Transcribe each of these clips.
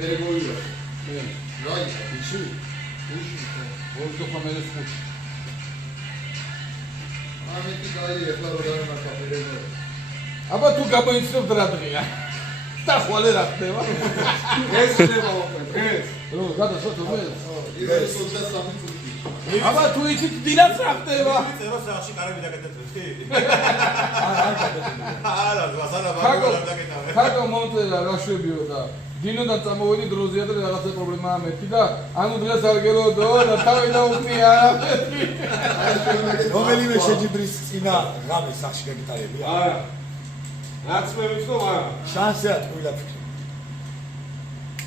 ერგოია. რაი, იცი? ორი თუ ხამერეს ხუთი. ამეთი კაი ახლა რო დამართა ერგო. აბა თუ გამოიცნობ რა დღეა. და ხვალე რა ხდება? ეს ხდება უკვე დღეს. რო გადასვათ უკვე. ეს 23 წუთი. აბა თუ იცით დილაც რა ხდება? წერო სახში კარები დაკეთეთ კი? არა, არა, ვასანა ბაგულა დაკეთავე. ხაკო მომწერა რა შვებიო და დინოდან წამოვედი დროზია და რაღაცა პრობლემაა მეთქი და ანუ დღეს არ გელოდო და თავი დაუხმია არაფერი. რომელიმე შეჯიბრის წინა ღამე სახში გაგიტარებია? არა. რაც მე ვიცნობ, არა. შანსია თქვილა ფიქრი.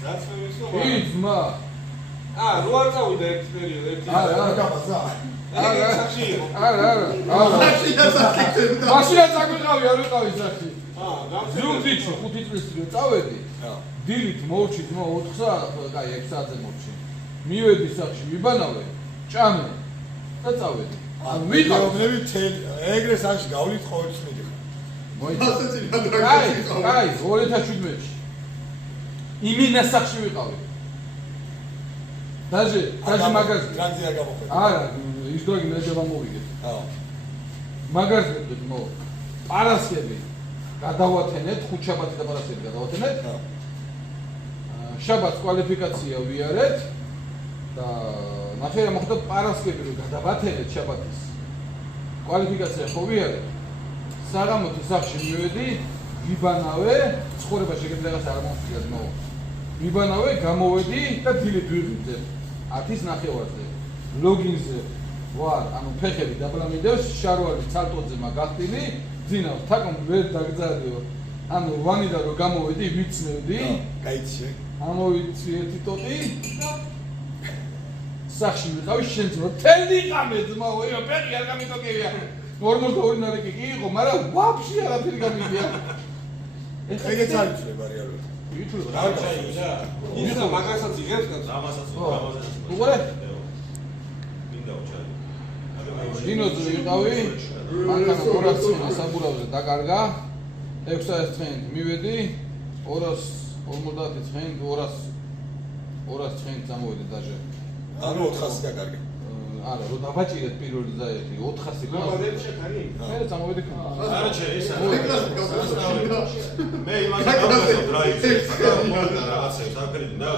რაც მე ვიცნობ, ის მა რო არ წავიდა ერთ პერიოდ, ერთი. არა. გამაცა. არა, სახში იყო. არა. მაშინა წაგვიყავი არ ვიყავი სახში. ზუგდიჩი 5 წლის წინ წავედი. დილით მოვჩი ძმა 4 საათზე, კაი 6 საათზე მოვჩი. მივედი სახში, მიბანავე, ჭამე და წავედი. ანუ ვიყავები ეგრე სახში გავლით ყოველთვის მიდიხარ. კაი, 2017-ში. იმინა სახში ვიყავი. დაჟე მაგაზი. ტრანზიტი არ გამოხდა. არა, ის დროგი მე შემოვიგე. მაგაზი მო. პარასკევი გადავათენეთ, ხუთშაბათი და პარასკევი გადავათენეთ. შაბათს კვალიფიკაცია ვიარეთ და ნახე რა მოხდა პარასკევი რო გადავათენეთ შაბათის. კვალიფიკაცია ხო ვიარეთ. საღამოთი სახში მივედი, ვიბანავე, ცხოვრება შეგეძლო რაღაც არ მომხდია ძმაო. ვიბანავე, გამოვედი და დილით ვიღებ 10-ის ნახევარზე. ლოგინზე ვარ, ანუ ფეხები დაბლამიდევს, შარვალი ცალტოძე მაგახტილი, ძინავს, თაკომ ვერ დაგძარდიო. ანუ ვანიდან რო გამოვედი, ვიცნევდი, გაიცი. ამოვიცი ერთი ტოტი და სახში ვიყავი შენ ძმა, თელი ყამე ძმაო, ე ფეხი არ გამიტოკებია. 42 ნარეკი კი იყო, მაგრამ ვაფშე არაფერი გამიგია. ეგეც არ იცვლება რეალურად. იცვლება. რა ჩაიგდა? ისა მაგასაც იღებს კაცო. ამასაც უყურე? მინდა უჩაი. დინოზე ვიყავი, მანქანა 200 ცხენა საბურავზე დაკარგა. 600 ცხენით მივედი, 250 ცხენით 200 ცხენით წამოვედი დაჟე. ანუ 400 დაკარგა. არა, რო დაბაჭირეთ პირველი ზაეთი 400 რა ვერ შეხანი? მე წამოვედი ხა. არა ჩე ისა. მე იმას გავხსენებ რა იცი. საკმაოდ რაღაცებს აკრით და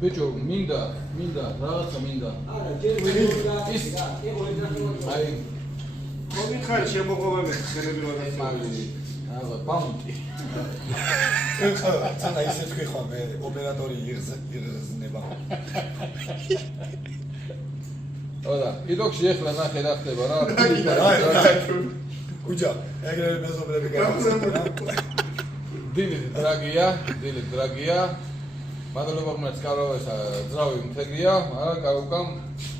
ბიჭო, მინდა, რაღაცა მინდა. არა, ჯერ ის აი, მომიხარ შემოღობები ხელები რა მაგარი, აბა, ბაუნტი. ეხლა ცოტა ისე თქვი ხო მე ოპერატორი იღზნება. ოდა, იდოქში ეხლა ნახე რა ხდება რა. უჯა, ეგრე მეზობლები გაიგზავნა. დილით დრაგია. მადლობა მომეც კაროვეს ძრავი მთეგია, არა კარუკამ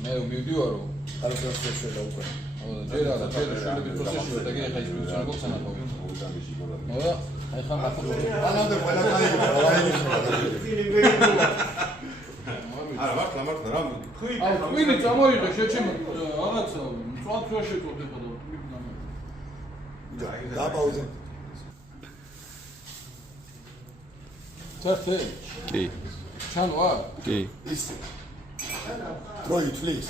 მე მივდივარო. არ შეშე და უკვე. ჯერ შულები პროცესში და გიხა ის პროცესი გოხსანა ხო. ოდა, აი ხან ახლა ანამდე ყველა კაი არა მართლა რა ხვი ხვინი წამოიღე შეჩემ რაღაცა მწვავ შეკორდე ხო და უჯა, დაბაუზე. ჩართე? კი. ჩანვა? კი. ის როი თulis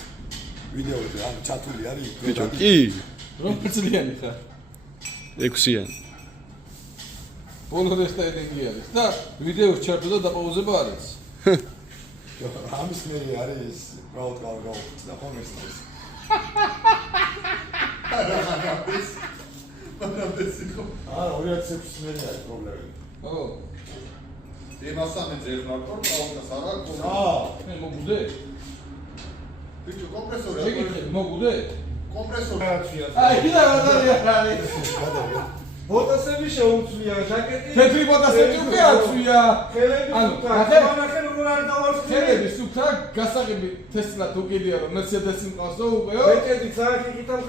ვიდეოზე ანუ ჩათული არის ბიჭო, კი. რომ წლიანი ხარ? 6-იანი. ბოლო რესტაილინგი არის და ვიდეოს ჩართო და დაპაუზება არის. ამის მე არის პრაუდ გავხსნა და ხომ ეს არის. არა 2006 მე არის პრობლემები. ო, იმასამე ძერნაკორ პრაუდას არა გქონდა. მე მოგუდე? ბიჭო, კომპრესორი შეგიძლია მოგუდე? კომპრესორი აი, და რა არის? ბოტასები შეუცვლია, ჟაკეტი. თეთრი ბოტასები უკვე აცვია. ხელები ანუ, სუფთა, ნახე? ნახე როგორ არ დავარცხნილი. ხელები სუფთა, გასაღები თესლა თუ კიდია რომ Mercedes-ი მყავსო უყეო. ბეკეტი საერთი კითხავს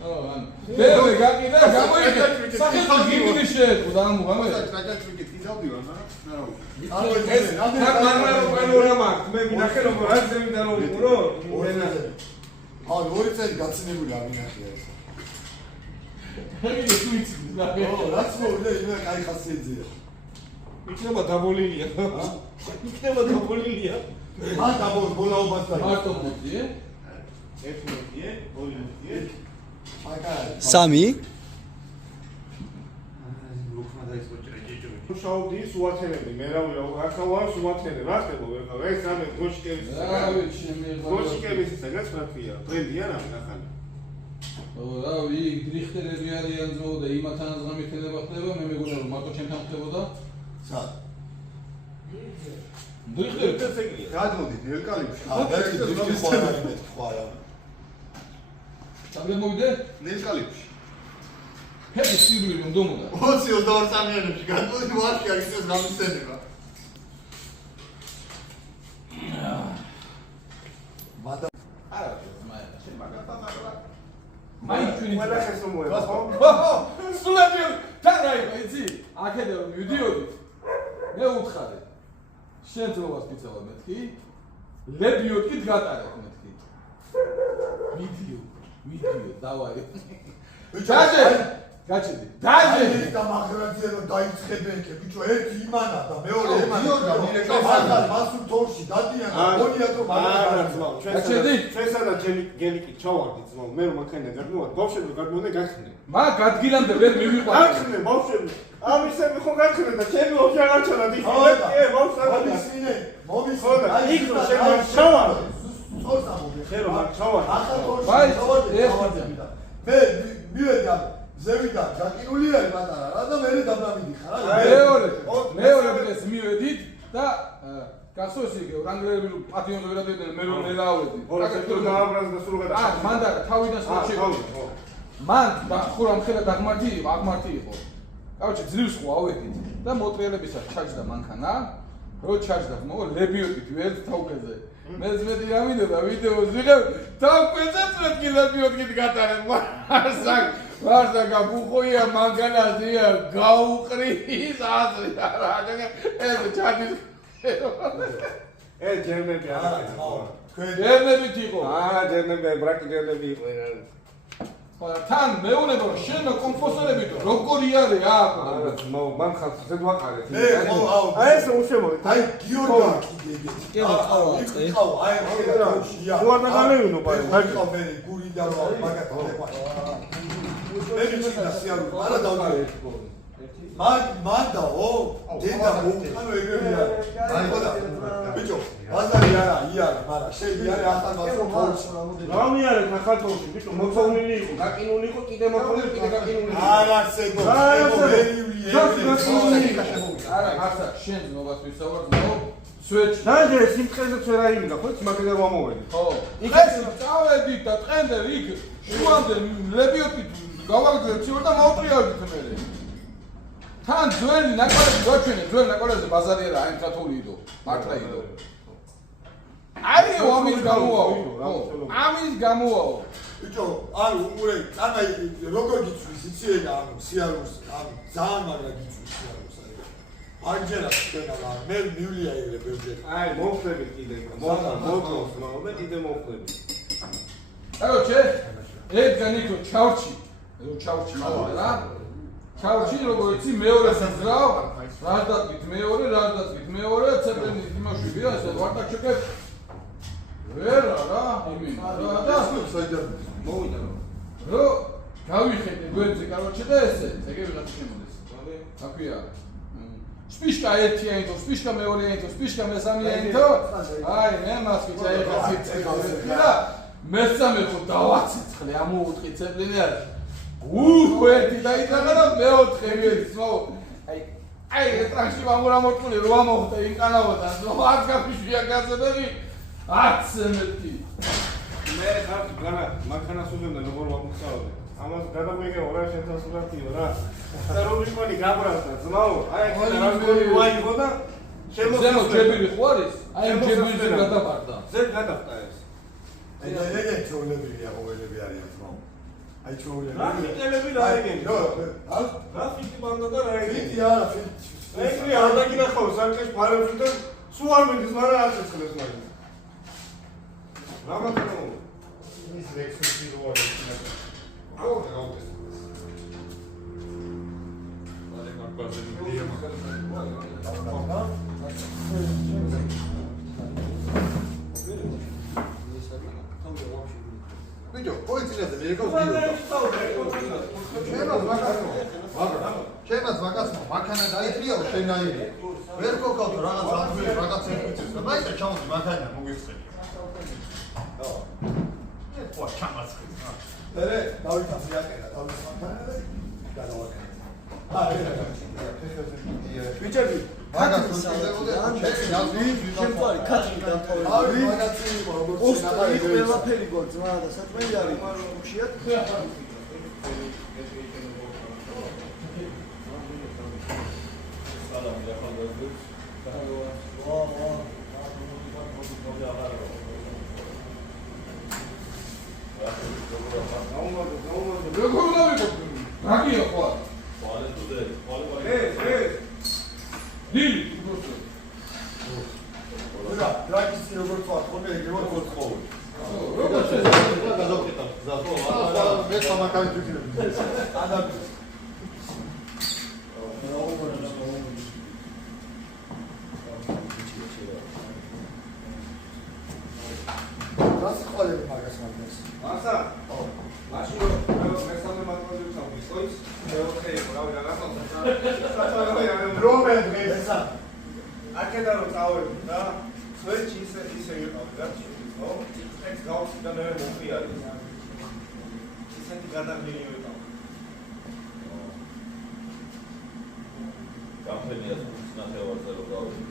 ანუ, ბევრი გაყიდა, გამოიგე. სახელმწიფო გიმნი შეეწყო და ამუ გამო. საკაცი გიზავდივარ, მაგრამ ანუ ეს მე მინახე როგორ არის ზემიდან რომ უყურო. ანუ 2 წელი გაცინებული არ მინახია ეს. მე გიჩვიცი და ო, რაც მოვიდა იმენა კაი ხასიათია. იქნება დაბოლილია. იქნება დაბოლილია. მან დაბოლაობას და მარტო მოდიე. 1 მოდიე, 2 მოდიე. სამი მუშაობდის უათენები, მე რა ვიყავ, ახლა ვარ უათენე, რა ხდება ვეღარ, ეს ამე გოშკების რა ვიცი, მე გოშკების ისეგაც რა ქვია, ტრენდია რა ახალი. რა ვი გრიხტერები არიან ზო და იმათან ზღამითელება ხდება, მე მეგონა რომ მარტო ჩემთან ხდებოდა. სა გრიხტერი გადმოდით ელკალიფში. და ხوارარი მე ხوارა. სამი მოვიდე? ელკალიფში. ფეხი სიბრილი რომ დომოდა. 22 წამიანებში გადმოდი ვარში არის ეს გამისცემა. მადა არა, მაი, შენ მაგათა მაგა. მაი ჩვენი ყველა ხეს რომ მოება, ხო? სულები თან რაი, იცი? აქედან რომ მივდიოდით. მე უთხარი. შენ ძრობას გიცავა მეთქი? ლებიოტით გატარეთ მეთქი. ვიდეო, დავარი. დაჟე! გაჩედი. დაჟე! და მაგრაძე რომ დაიწყებენკე, ბიჭო, ერთი იმანა და მეორე ემანა. მასურ თორში დადიან, გონიათ რომ არა, ძმაო, გაჩედი? ჩვენ სადაც გელიკი ჩავარდი, ძმაო, მე რომ აქედან გადმოვარ, ბავშვები გადმოვდნენ, გახდნენ. მაგ ადგილამდე ვერ მივიყვანე. გახდნენ ბავშვები. ამისები ხო გახდნენ და ჩემი ოქი არ აჩვენა დიხი. მომისინე, აი, იქ რომ შენ ჩავარდი. თორს ამოვე. შენ რომ ჩავარდი. ახლა თორში ვაი, ჩავარდი, ეს ჩავარდი. მე მივედი ამ ზევიდან გაკინული არის პატარა რა და მე დამამიდი ხარ მეორე დღეს მივედით და გახსოვს იგი რანგრეები რომ პატიონზე ვერადედნენ მე რომ მელავედი. ორასეთურ დააბრაზდა სულ გადაშა. მან და თავიდან სწორჩეკავდი. მან დახურა მხელა დაღმართი იყო, აღმართი იყო. კაუჩი ძლივს ხო ავედით და მოტრიელებისა ჩაჯდა მანქანა. რო ჩაჯდა მო ლებიოტით ვერც თავკეზე. მეც მეტი ამიდოდა ვიდეოს ვიღებ თავკეზეც მეტი ლებიოტით გატარებ. ვარსა გაბუხოია მანქანაზეა გაუყრის აზრი არა ეს ჩადის ჯერმები არა ჯერმებით იყო ჯერმები ბრაკი ჯერმები იყო თან მეუნება რომ შენ კომპოზიტორები როგორი არის აქ მან ხალხს ზედ ვაყარეთ აი ეს უშემოდი აი გიორგი კიდე ყავა აი ხედა უარდაგანევინო ბაი მე გურიდა რომ მაგათ მე ვიცი სიარული არა დავდივარ მანდაო დედა მოუხანო ეგრეა აი ხოდა ბიჭო ბაზარი არა იარა მაგრამ შედი არა ახალ მასო რა მიარეთ ახალ თორში ბიჭო მოწოვნილი იყო გაკინული იყო კიდე მოხონე კიდე გაკინული არა სეგო არა ახლა შენ ნობას ვისაუბრებ ნო სვეჩი დაჟე სიმყრეზეც ვერ აიმიდა ხო მაგაზე რომ ამოვედი ხო იქ წავედით და ტყენდე იქ შუამდე ლებიოტით გავაგზავნეთ ცივარ და მოვტრიალდით მე თან ძველი ნაკვალები გვაჩვენე ძველი ნაკვალებზე ბაზარი არა აი ქართულიდო მართლა იდო არის ამის გამოაო ამის გამოაო ბიჭო არ უყურე წანა როგორ გიწვის იცი ეგ ამ სიარულს ამ ძალიან მაგრა გიწვის სიარულს არჯერა თქვენა მე მივლია ეგრე ბევრჯერ აი მოვხდები კიდე მოვხდოს მე კიდე მოვხდები აიოჩე ედგანიკო ჩავჩი ჩავჩი მოვიდა რა ჩავჩი როგორ იცი მეორე სძრავ რადატვით მეორე ცეპლენის იმაშვიდია ესე ვარტაკშეკებ ვერა რა იმენა რა და მოვიდა რო გავიხედე გვერდზე კაროჩე და ესე ეგ ვიღაც შემოდეს აქვია სპიშკა ერთიანითო სპიშკა მეორეიანითო სპიშკა მესამეიანითო აი მე მასკი ჩაიხაცი და მესამე ხო დავაცეცხლე ამოუთხი ცეპლინი არის ერთი დაიწყება და მეოთხე ვერცო აი ტრაქში მამურამორტული რო ამოხდა ინკანაოდა ნუ აქ გაფიშვია გაზებები 10 მეტი მე ხარ განა მანქანას უზენდა როგორ ვამოწავდი ამას გადამიგე 200 სურათიო რა და რომ ვიყოლი გაბრაზდა ძმაო აი ეს რაღაცები ვაიღო და ზემო ჯებირი ხო არის აი ამ ჯებირზე გადაბარდა ზედ გადახტა ეს ეგ ჩოულებია ყოველები არიან თმო აი ჩოულები რა ფიტელები რა ეგენი რა ფიტი ბანდა და რა ეგენი ფიტი არა ფიტი ეგრე არ დაგინახავს სანკეს ფარებში და სულ არ მიდის მაგრამ არ შეცხლეს მაგის რა მაქნო ის რექსი როა აუ გაუდეს არა მაგაზე მიდია ბიჭო, პოეციაზე მიერკავს გიოდა. ჩემაც მაგაცმა მანქანა დაიფრიაო შენაირი. ვერ გქონდო რაღაც ამბები, რაღაც ეფიცებს და მაინც ჩამოდი მანქანა მოგიხსენე. ხო, ჩამაცხი. მერე დავითაც იაყენა თავის მანქანა და გადავაკეთე. ბიჭები, მაგას უწევდები, შემწარი ქათმი დამთავრებული. ავი მაგაცი იყო როგორც ოსტარი ყველაფერი გოძმა და საჭმელი არის ხუშიათ. როგორ დავიღო? რაგია ხო? დი, და დრაგის როგორც ვარ, ხოლმე როგორც ხოვი. როგორ შეიძლება გადავკეტავ. ზაფო, მე სამაკანი ვიქნები. ადაბი. რას ყოლები მაგას მაგას? მასა? მაშინ რომ მესამე მათემატიკას ავისწოის, მეოთხე იყო, რავი რაღაცა. დრომენ დღეს. აქედან რომ წავედი და სვეჩი ისე იყავდა და ხო? ეს გავხსნა და მე მომყიარი. ისეთი გადაგმილი იყო. გამფენიას ნახევარზე რო გავიდი.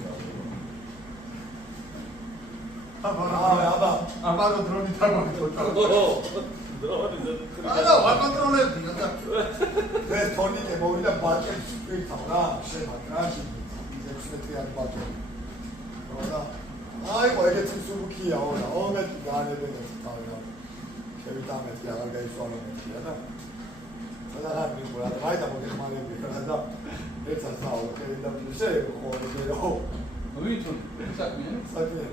აბა, ამარო დრონი თამაშობდა. არა, ვაკონტროლებდი და ეს თორნიკე მოვიდა ბაჭებს პირთავ რა, შემაგ რა, 16-იანი ბაჭები. რა. აიყო ეგეთი სულქია ორა, ომეთი განებენებს თავი რა. შევიტანეთ რა გაიცვალებია და სადაღარ მიყურა და მაინც მოგეხმარები რა და ეცას დაო, და შეიძლება ხო, ვითომ საქმეა? საქმეა.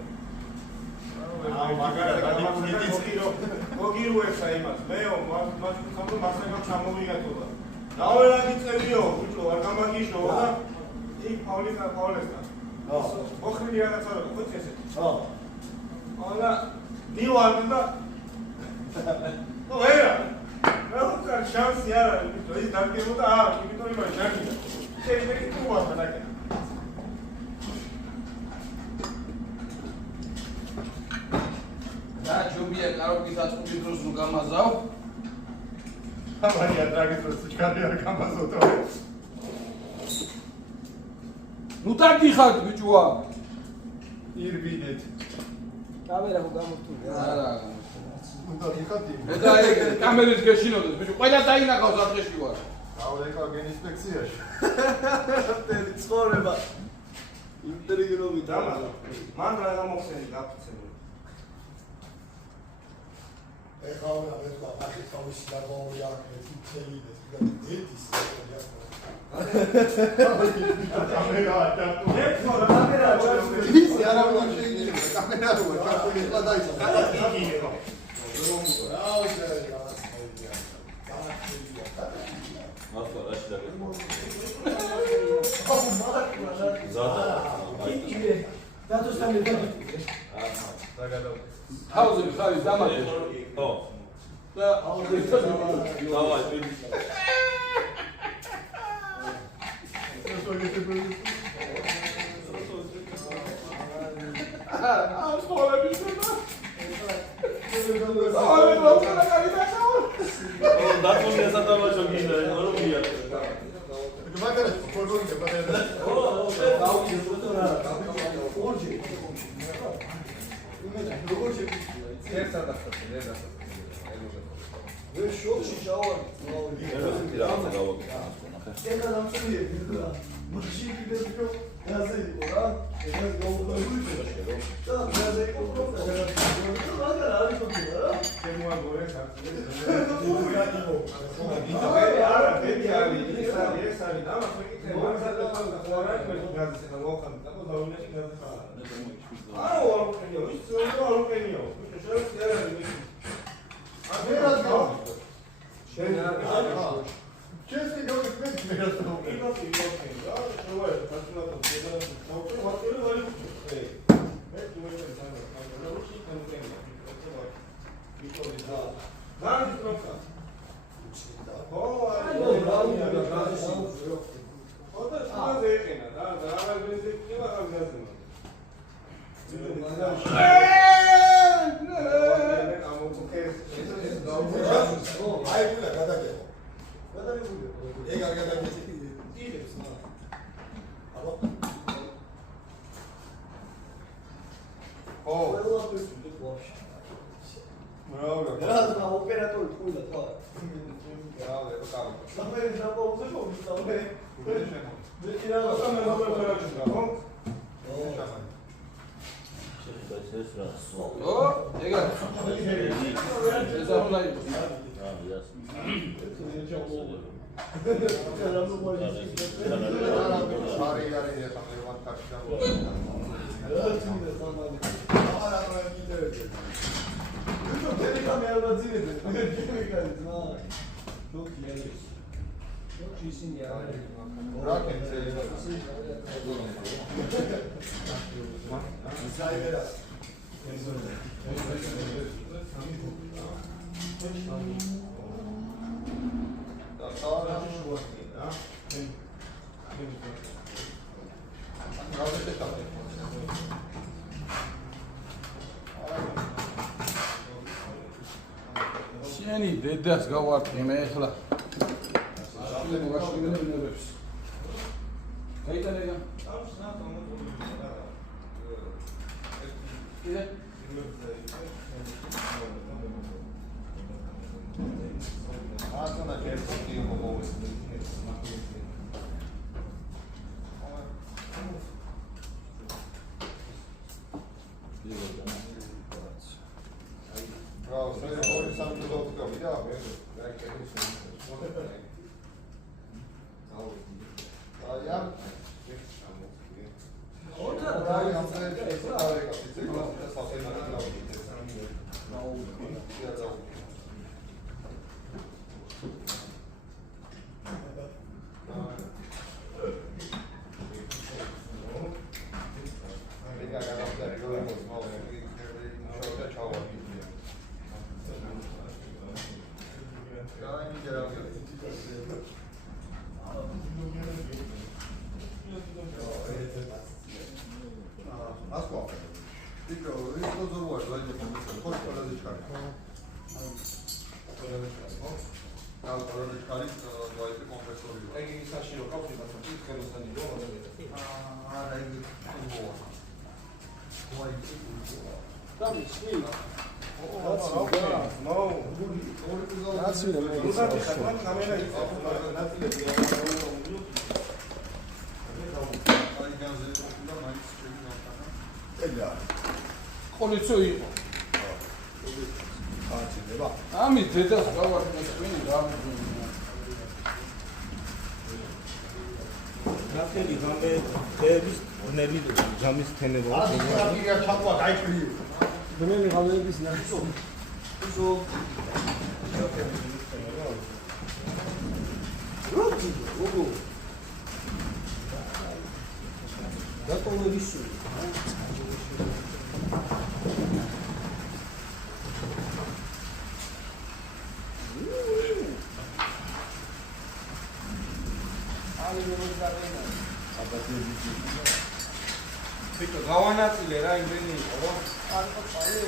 მაგარი გადიფუნიტირო მოგირუესა იმას მეო მას ხომ მასება ჩამოვიღატო დაველადი წევიო ბიჭო არ გამაგიშო და იქ პავლესთან ოხრილი რაღაცა რა ხო წესეთ და დივარ და ნუ ვერა რა ხარ შანსი არ არის ბიჭო ის დაგებოდა იმიტომ იმას ჯარკიდა შეიძლება თუ ვარ დაგე და ჯობია კაროკის აწყვეტი დროს რო გამაზავ. ავარია დრაგის დროს ჩქარი არ გამაზოთო. ნუ დაგიხართ ბიჭოა. ირბინეთ. კამერა ხო გამორთული. არა. უნდა იხატი. მე და ეგ კამერით გეშინოდეს ბიჭო. ყველა დაინახავს ადრეში ვარ. დავრეკა გენინსპექციაში. ტერი ცხოვრება. ინტეგრობი და მან რა გამოგხსენი გაფიცებული ეხლა რა ვეცვა ახლა თავისი დაგაური აქეთ წელიდეს და დეთის კამერა ის არა უნდა შეიძლება კამერა რო ჩართული იყო და ის გადაიგი იყო მასა რაში დაგე? დათოსთან ერთად რა გადავ თავზე ხარი დამატე. ხო. და დავაი. ამ სკოლები შედა. აი რა გაიგე. დათმობია სადავაშო გინდა, რომია. მაგარი ფორგონი გებადა. ვერ შოქში ჩავარ. რაღაცა გავაკეთე. ეხლა დამწვია ვიდრა. მაშინ კიდე ვიდრო გაზე იყო რა. ეხლა გავუყურე. და გაზე იყო პროფა და მაგარ არის თქო რა. შემოაგორე საქმე არა ბედი არის ის არის და მას მეკითხე მაგაზე და ხო არა მე გაზეთ და მოხდა და დაუნეში გაზეთ არა არ ვქენიო ის არ ვქენიო შეიძლება ვერად გავა შენ არ ჩესკი გავიქეთ ვერად გავა იმას იმოქენ რა შევარ დასულატო დედას დავწერ ვაწერე ვარი მე თუ მე საერთოდ რა რუსი კონტენტი ვიტორი და აი გულა გადაგეო. ეგ არ გადაგეცი. იღებს მა. აბა. ო, რა ოპერატორი თქვა თქვა. რავი, ოკავ. სამერი დაპაუზე მომწავლე. მე რა ეგა ეს ახლა იყო არი არი ეხლა მე ვარ თაში და შენი დედას გავარტყი მე ახლა შენ ვაშინებებს გაიტანე კიდე ათონა კერტი მომოვეს ყოლიცო იყო ამის დედას გავარტყე თქვენი გამიგონა ნახელი გამე დების ნები ჯამის თენება აგია ჩაკვა გაიჭრიო. დემენი ღალების ნახო. უსო. როგი. დატოვების სულ. ბიჭო გავანაწილე რა იმენი იყო რა არ ყოლე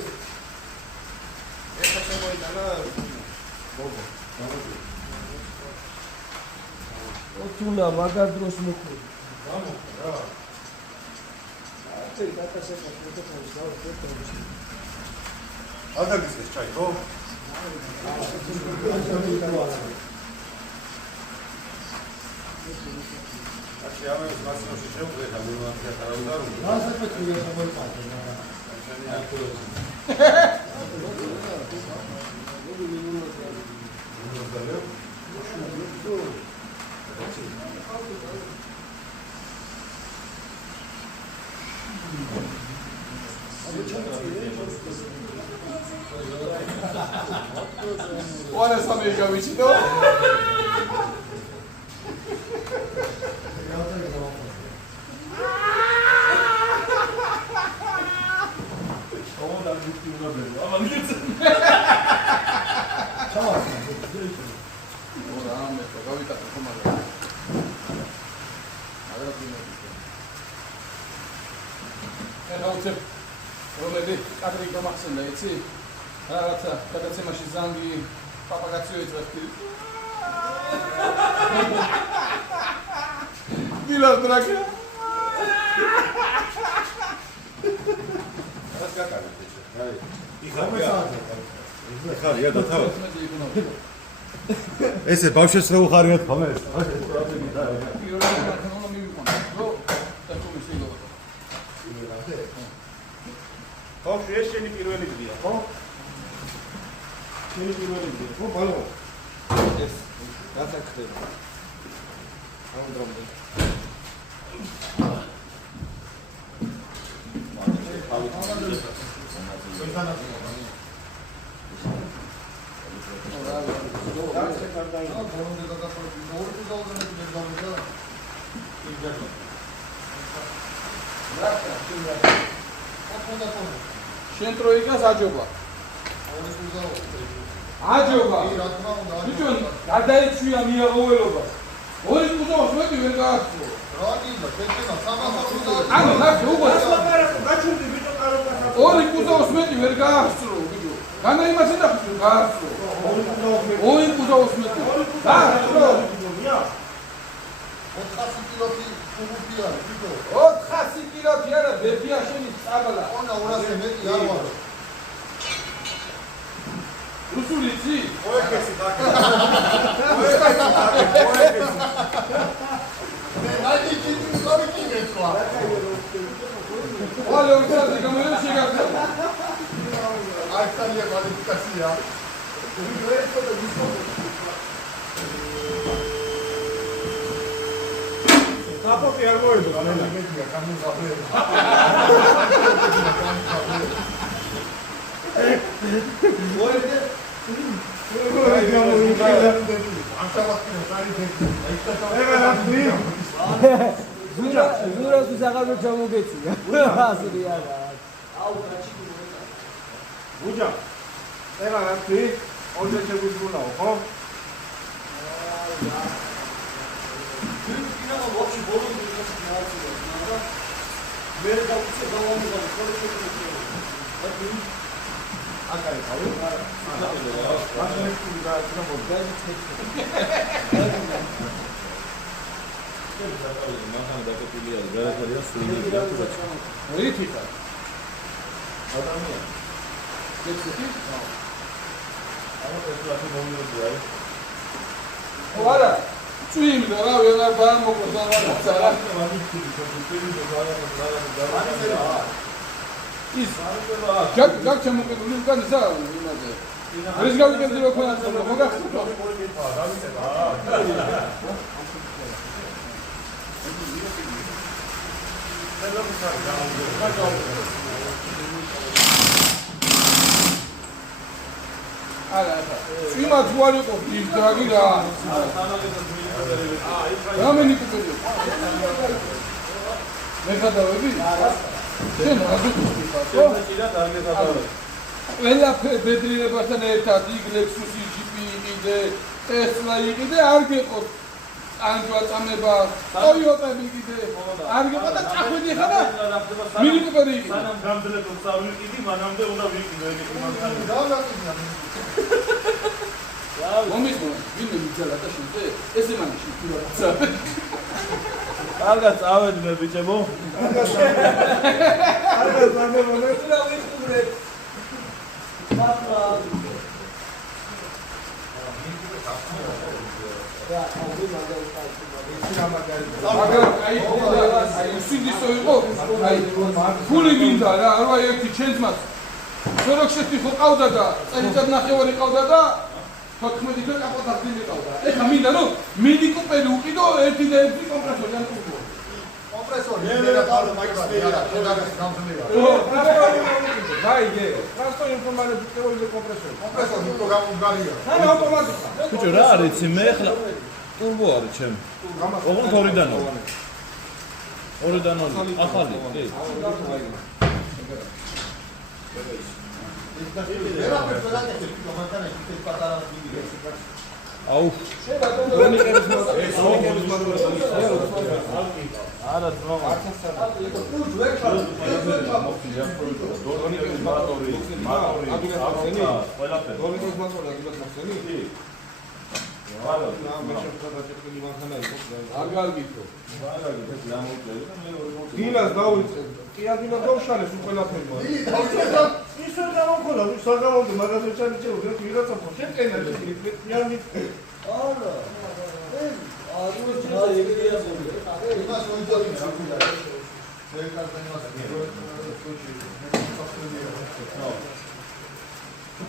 ეხა შემოიტანა გოგო ოთუნა მაგარ დროს მოხდა გამო რა ათი დატასება პროტოკოლის დავწერთ ადაგის ეს ჩაი ხო? Așa, am eu să și eu cred că nu am fiat arăudarul. Lasă pe tine să mă facă. Oare să nu e găvici, nu? ეხლა უცებ რომელი კადრი გამახსენდა, იცი? რაღაცა გადაცემაში ზანგი პაპაგაციო ეწევს. დილას დრაკა. რაც გაკარეთ ბიჭო. აი. იხარია და თავი. ესე ბავშვებს რო უხარიოთ ხომ ეს? ბავშვი ეს შენი პირველი გზია, ხო? შენი პირველი გზია, ხო, ბალო? ეს რაცა ხდება? ამ დრომდე. შენ ტროიკას აჯობა. აჯობა. ბიჭო, გადაიჩვია მიაღოველობას. ორი კუზოვს მეტი ვერ გააცნო. ანუ ნახე უგოს. ორი კუზოვს მეტი ვერ გააცნო, ბიჭო. განა იმას ინახო გააცნო. ორი კუზოვს მეტი. გააცნო. 400 კილოთი კუბია, ბიჭო. 400 კილოთი არა, ბებია შენი წაბლა. ონა 200 მეტი არ ვარ. რუსული იცი? ოექესი ბაკი. აი ჩიტი სორიკი მეცვა. ვალე ორსადი გამერე შეგახდა. აი სტალია კვალიფიკაცია. საფოთი არ მოედო, რამენა. მედია გამოგაბლე. ზურას უზაღავ ჩამოგეცია. ასული არა. აუ გაჩი. ბუჯა. ეხლა რა თქვი? ოჯე შეგვიძლია, ხო? ვერ დავუწე დავამოწმე ხოლმე აკარი თავი? არა. ასე თქვი და ცნობო. მანქანა დაკეტილია, გადაწერია სული გრაფიკა. რითია? ადამიანი. ეცეთი? ამა ეს რა მომიოდი აი. ვარა. წვიმ და რა ვეღარ ბამოკდა რა. ის გაკ ჩამოკიდული უკან ისა იმაზე. ეს გავიკეთე რა ქვია თქო მოგახსოვს. არა, წვიმა ძვალი ყოფილი დრაგი რა. რამენი კუპელი. მე გადავედი? შენ აზუქი ხარ? ყველა ბედრილებასთან ერთად იქ ლექსუსი ჯიპი იყიდე, ტესლა იყიდე, არ გეყო ანჯვა წამება, ტოიოტები იყიდე, არ გეყო და წახვედი ხა და მინი კუპერი იყიდე. სანამ გამდრებულ წავიყიდი, მანამდე უნდა ვიყიდო ეგეთი მანქანა. დავაკიდე. მომისმო, ვინმე მიძალა და შენზე, ესე მანქანა ფირაცა. კარგად წავედი მე ბიჭებო. კარგად წავედი. რა ვიხურე მაფლა რა აუ მაგრამ აი სინდისო იყო აი ფული მინდა რა არა ერთი ჩენცმაც სოროქსეთი ხო ყავდა და წელიწად ნახევარი ყავდა და 14 თვე კაპოტარდილი ყავდა ეხა მინდა რომ მინი კუპერი უყიდო ერთი და ერთი კომპრესორი ან კუპო კომპრესორი მე ყავდა მაქსმეია შედაგეს გამძლეა გაიგე ტრანსფერ ინფორმაცია ტეორიული კომპრესორი კომპრესორი უფრო გამომგარია არა ავტომატურად ბიჭო რა არის იცი მე ახლა ტურბო არის ჩემ ოღონდ ორიდან ახალი კი აუ შეიძლება არა ძმა კურჯ ვერ ხარ დოლინოს მატორი ადვილად მოხსენი? არ გალგითო. დილას დავიწყე. კი ადილა დავშალეს უყელაფერი მაგრამ. ილი დავჭერდა. ისე გამოგხოლა, ის საგამოდო მაგაზე ჩაიჭერო, ერთ ვიღაცა ხო შეტენა მიანი. არა არის ჯაიგია ზონდა იმას მოიწოდი რა. ზეიკარტენ იმას.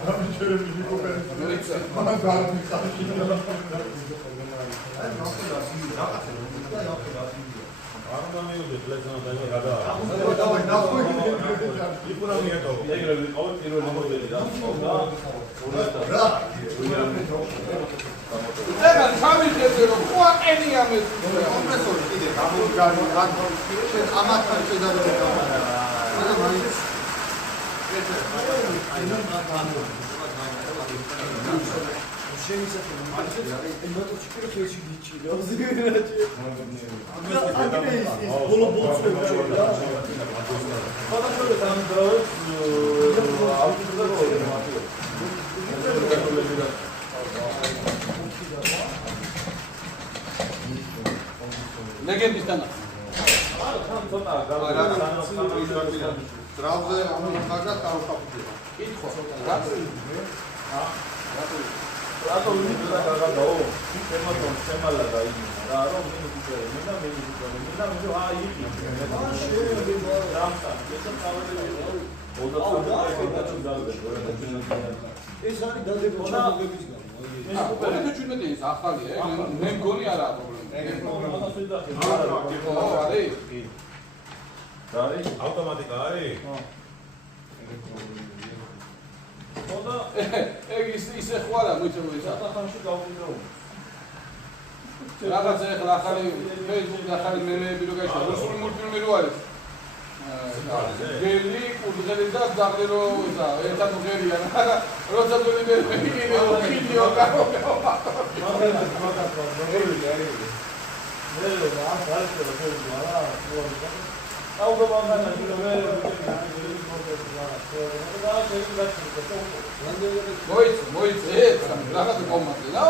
ამ შეიძლება მიკოპერე. მან გამიხარში. არ მიუძე პლეზონა დაიღადა. დავай ნახო. იპურა მიატო. ეგრევე ვიყავ პირველი მოდელი რა. რა. ეხლა ჩავიხედე რომ ყუაყენი ამეს. კომპრესორი კიდე გამოგარი შენ ამათთან შედარებით გამოგარი. მაგრამ მაინც ლეგენდის დანა. დრავზე ანუ მაგათ არაფაფუძება. კითხვა. რატო? რატო ვინა გადაგაო? თემატონ თემალა დაიწყო. რა რომ მინდა აი იგი. ეს არის დადება ჩამოგების გამო. ეს ჩვენები ის ახალია, მე მგონი არაა პრობლემა. არის? არის ავტომატიკა არის? ხოდა ეგ ისე ხო არა მოიწევი ეს. ახალში გავყიდო. რაღაცა ეხლა ახალი Facebook-ი ახალი მემეები რო გაიშვა, რუსული მულტფილმი რო არის. გელი, კურდღელი და ძაღლი რო ისა, ერთად მღერია. როცა ძველი მემეები ვიდეო გავაკეთე. მოიწე, რაღაცა კომანდი რა?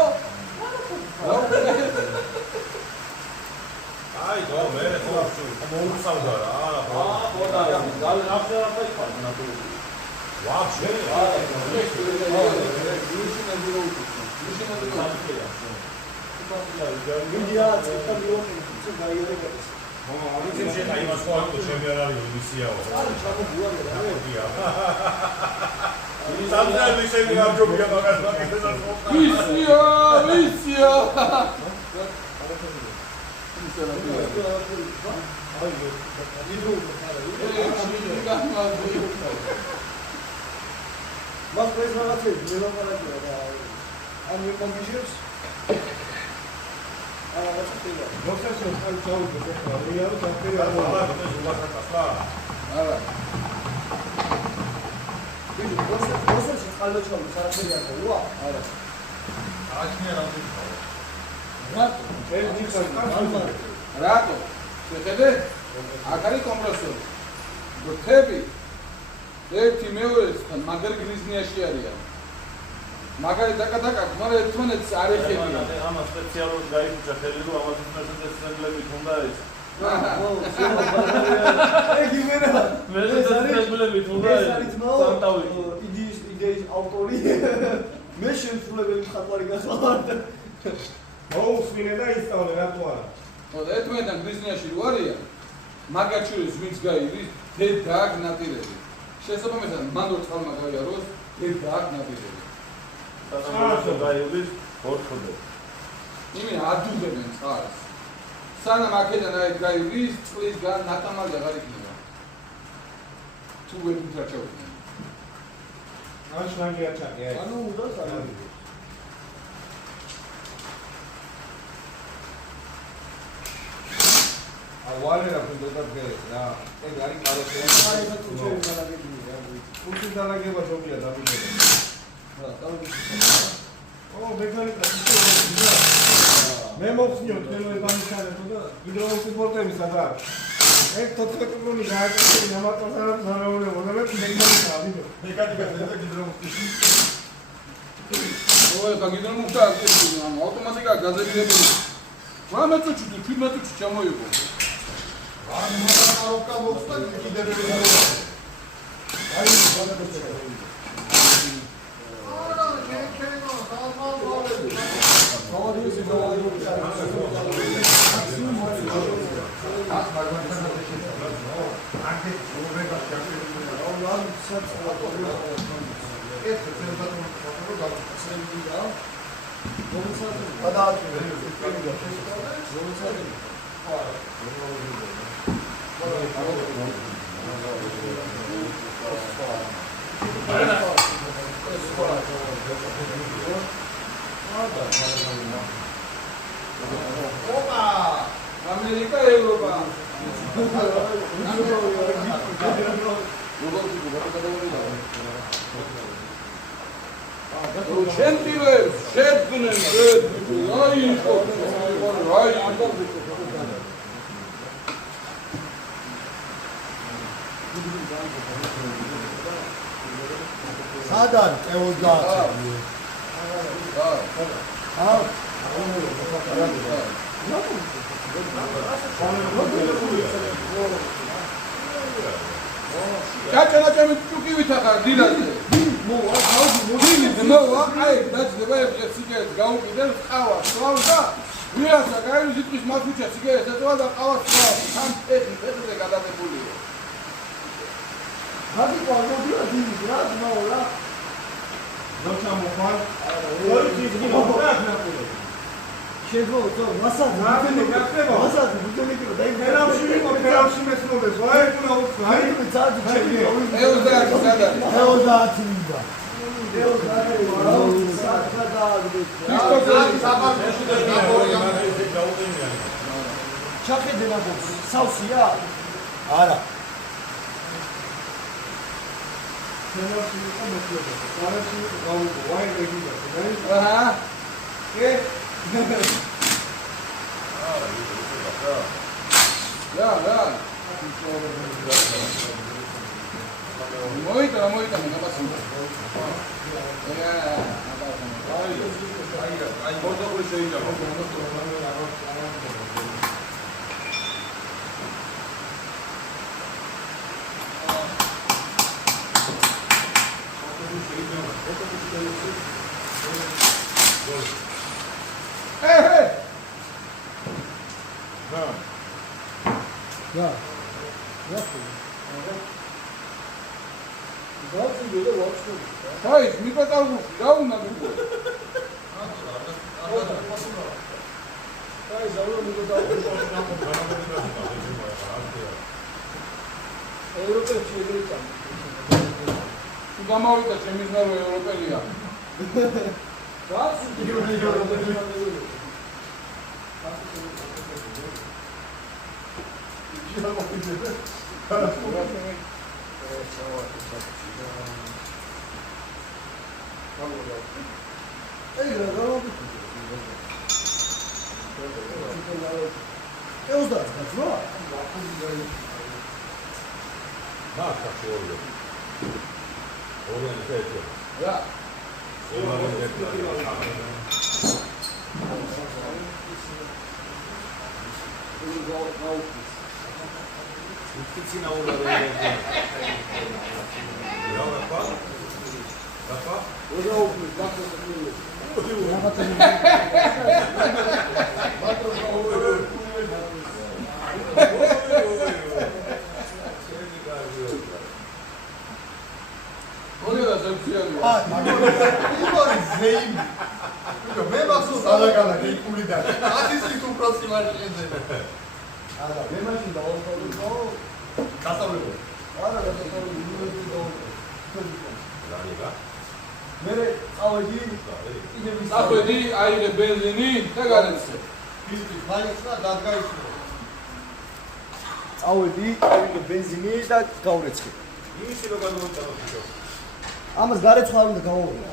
აი გო მე ხო მოუსავდა რა. ხოდა გალი ახლა იყო ნატური. ვაფშე მას ეს რაღაცა მელაპარაკია და ამ კომპიუტერს მოხსენე ხალ ჩაუდგე ხო რეალ საფერი არ არა. ის პროცესი ხალხო ჩაუდგე საფერი არ ხო? არა. აჩნია რამდენი რატო? ეს ნიხარ რატო? შეხედე? აქ არის კომპრესორი. გოთები ერთი მეორესთან მაგარი გრიზნიაში არიან. მაგარი დაკადაკა, მაგრამ ერთმანეთს არ ეხებიან. ამას სპეციალურად გაიფუჭა ხელი რომ ამას ინტერესები თუნდა ეს. ეგ იმენა. მე სპეციალურად თუნდა ეს. სამტავი. იდეის ავტორი. მე შემსრულებელი მხატვარი გახლავართ. მოусმინე და ისწავლე რატო არა. ხო, ერთმანეთთან გრიზნიაში რო არიან, მაგაჩურის ვინც გაივის, დედა აქ ნაპირები. შესაბამისად, მან რო წყალმა გაიაროს, დედა აქ ნაპირები. სანამ გაიulis ორხოდე. იმენ ადუღებენ წყალს. სანამ აქედან აი გაივის, წყლისგან ნატამალი აღარ იქნება. თუ ვერ მითრაჩავდნენ. ანშლანგი აჩაკი აი. ანუ უნდა სანამ ავალერა ფუნდოდა დღეს რა. ეგ არის კაროსერი. აი ეს თუ ჩვენ დაგეგმილი რა. ფუნდო დალაგება ჯობია დავიდე. რა, დავიდე. მექანიკა მე მოხსნიო თელო ებამიშანებო და ჰიდროლოგის პრობლემისა და ეგ თოთეკრონი გააკეთე ამატოსარებს სანაუნებო და მე მექანიკა ვიდო მექანიკა და გიდრომუსტი ой, как гидромуфта, автоматика газებირებული. 18 წუთი, 17 წუთი ჩამოიღო. არ მოხდა მოხდა კიდევ აი ამერიკა, ევროპა. ჩემპიონს შედგნენ რაიო სადან ეულგაცი ჩაჭანაჭამი ჭუკივით ახარ დილაზე მოვა აი დაჭდება ეს სიგარეტი გაუკიდე ყავა სვავდა ვიაცა გაირი სიტყვის მასუჩა სიგარეტს ეწვა და ყავა სვავდა სამ პეტრზე გადაღებულია Hadi qalmodura deyil, რა მოულა. לא ჩამოხვალ לא იცი შეგოძო, მასად მასად ვიდეო და ფერავში ვიყო ფერავში მესმოდეს ვაი უნდა უცხო აი წადი ჩემი ეუზდაკი სადარი ეულგაცი მინდა ჩახედე ნაბო სავსია არა ფერავში ვიყო მესმოდეს ფერავში ვიყო ვაი ეგიდა აჰა კე რა მოიტა მაგასა აი ბორდოხი შეიძლება აი, მიპატავ გაუნა მიგო. აი, ზაურო მიგოდაო. ევროპაში ეგრეცა. გამოვიდა ჩემი ზნარო ევროპელია. რაც ევროპაში Ei, não. Eu uso das canções. Mata solo. Ora in effetti. რა. Ufficina ora Brava qua. Da qua. იგორი ზეიმ მე მახსოვს ალაგალა გეკულიდა ათისი თუ პროციმარი შეძება არა, მე მაშინ დავასწავლო. გასავლები არა, გასავლები უნივერსიტეტში. Raga. მე წავედი კიდევ ახვედი აირე ბენზინი და გადაცე. ფიზიკის მაინცა დადგაიშო წავედი აირე ბენზინი და გავრეცხე. იმისი რო გადმოწავა. ამას გარეცხვა უნდა გავოვიდა.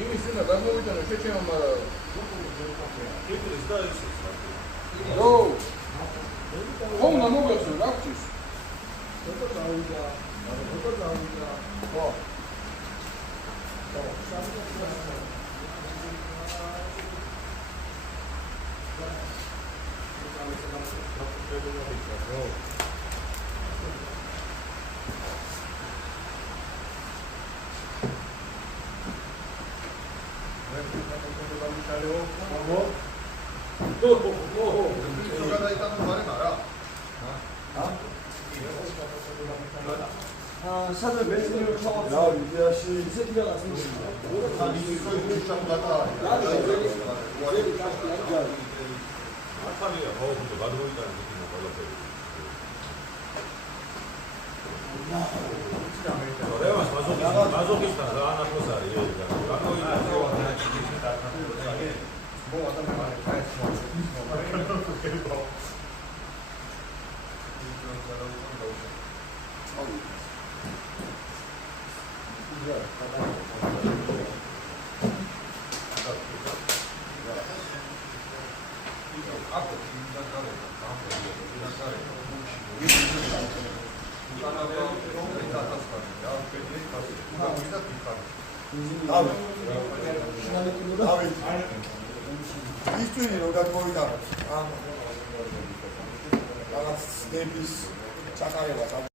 იმის უნდა გამოვიტანო შეჩემა, მაგრამ კითხვის და ის ო ხომ გამოგახსენ რა გჭირს? Toto dauda. Ho. სადღაც მეცნიერ ჩავარდა. რა ვიდეოში ისეთი რაღაც ნიშნა. ახალია მოუხდო გადმოიტანე იქნა ყველაფერი. რევას მაზოქისტა რა ანახლოს არის ეს და გამოიტანე ისწვენი რომ გადმოვიტანოთ ამ რაღაც სტეპის ჩატარებას ამ